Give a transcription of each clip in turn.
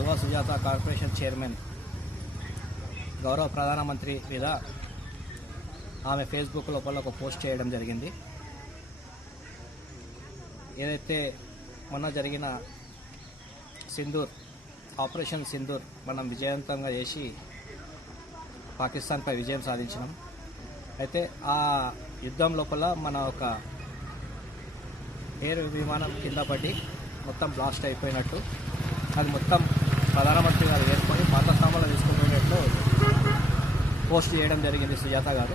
కల్వా Sujatha corporation chairman గౌరవ ప్రధానమంత్రి మీద ఆమె ఫేస్బుక్ లోపల ఒక పోస్ట్ చేయడం జరిగింది. ఏదైతే మొన్న జరిగిన సింధూర్ ఆపరేషన్ సింధూర్ మనం విజయవంతంగా చేసి పాకిస్తాన్పై విజయం సాధించినాం. అయితే ఆ యుద్ధం లోపల మన ఒక ఎయిర్ విమానం కింద పడి మొత్తం బ్లాస్ట్ అయిపోయినట్టు. అది మొత్తం ప్రధానమంత్రి గారు ఏర్పడి పాత సామాన్లు తీసుకుంటున్నట్లు పోస్ట్ చేయడం జరిగింది సుజాత గారు.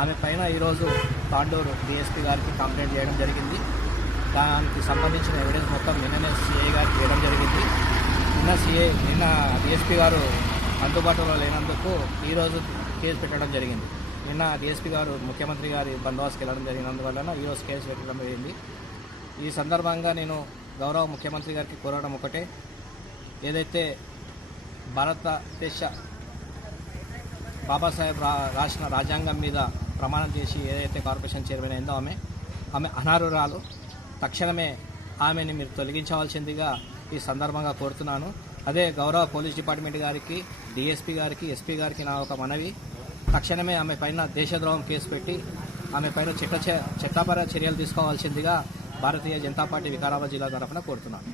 ఆమె పైన ఈరోజు తాండూరు డిఎస్పీ గారికి కంప్లైంట్ చేయడం జరిగింది. దానికి సంబంధించిన ఎవిడెన్స్ మొత్తం నిన్ననే సిఐ గారికి చేయడం జరిగింది. నిన్న సిఐ నిన్న డిఎస్పీ గారు అందుబాటులో లేనందుకు ఈరోజు కేసు పెట్టడం జరిగింది. నిన్న డిఎస్పీ గారు ముఖ్యమంత్రి గారి బందోబస్తుకి వెళ్ళడం జరిగినందువలన ఈరోజు కేసు పెట్టడం జరిగింది. ఈ సందర్భంగా నేను గౌరవ ముఖ్యమంత్రి గారికి కోరడం ఒకటే. ఏదైతే భారతదేశ బాబాసాహెబ్ రా రాసిన రాజ్యాంగం మీద ప్రమాణం చేసి ఏదైతే కార్పొరేషన్ చైర్మన్ అయిందో ఆమె ఆమె అనారురాలు తక్షణమే ఆమెని మీరు తొలగించవలసిందిగా ఈ సందర్భంగా కోరుతున్నాను. అదే గౌరవ పోలీస్ డిపార్ట్మెంట్ గారికి డిఎస్పీ గారికి ఎస్పీ గారికి నా ఒక మనవి. తక్షణమే ఆమె పైన దేశద్రోహం కేసు పెట్టి ఆమె పైన చట్ట చట్టపర చర్యలు తీసుకోవాల్సిందిగా భారతీయ జనతా పార్టీ వికారాబాద్ జిల్లా తరఫున కోరుతున్నాను.